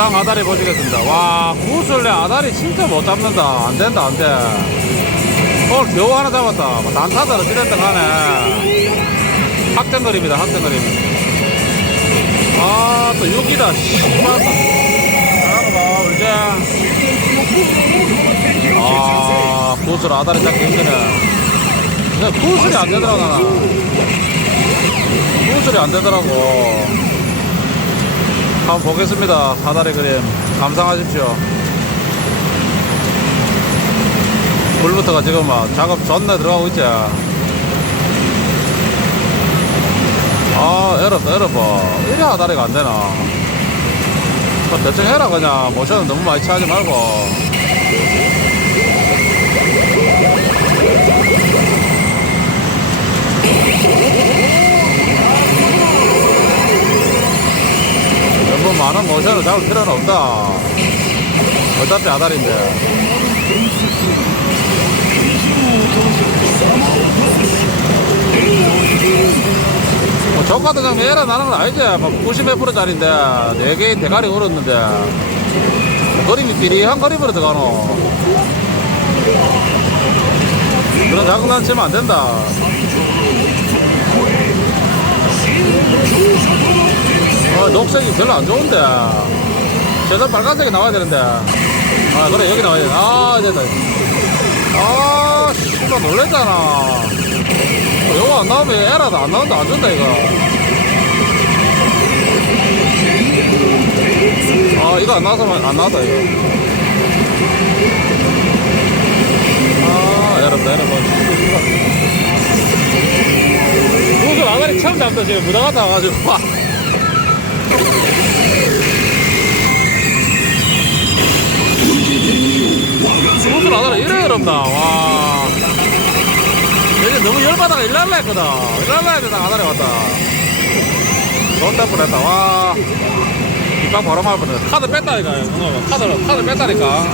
영상 아다리 보시겠습니다. 와, 구슬레 아다리 진짜 못 잡는다. 안 된다, 안 돼. 오늘 겨우 하나 잡았다. 뭐 단타다로 찌렸던 가네. 학정거리입니다, 학정거림. 아, 또 6이다. 씨발. 잘하는 봐, 이제. 아, 구슬 아다리 잡기 힘드네. 구슬이 안 되더라고, 나는. 구슬이 안 되더라고. 한번 보겠습니다. 사다리 그림. 감상하십시오. 물부터가 지금 막 작업 전내 들어가고 있지. 아, 에럽다, 에럽어. 이래 하다리가 안 되나. 뭐 대충 해라, 그냥. 모션은 너무 많이 취하지 말고. 너무 많은 모션을 잡을 필요는 없다. 어차피 아다리인데. 뭐, 저 같은 장면 에라 나는 건 아니지. 뭐, 90몇 프로짜리인데, 4개인 대가리 울었는데, 그림이 삐리한 그림으로 들어가노. 그런 장난 치면 안 된다. 녹색이 별로 안 좋은데. 최소 빨간색이 나와야 되는데. 아, 그래, 여기 나와야 돼. 아, 됐다. 아, 씨발, 놀랬잖아. 어, 요거 안 나오면 에라도 안 나온다, 안 준다, 이거. 아, 이거 안 나와서 안 나왔다, 이거. 아, 에럽다, 에럽다. 무슨 아가리 처음 잡다, 지금 무당하다 와가지고. 무슨 아가라. 이래 어렵나 와. 이제 너무 열받아가 일날라 했거든. 일날라 했다 아다리 왔다. 좋다 뻔했다. 와. 이빵 바로 말 뻔했다. 카드 뺐다니까 오늘 카드 카드 뺐다니까.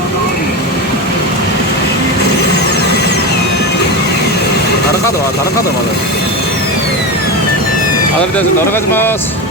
다른 카드 와 다른 카드 맞아 마스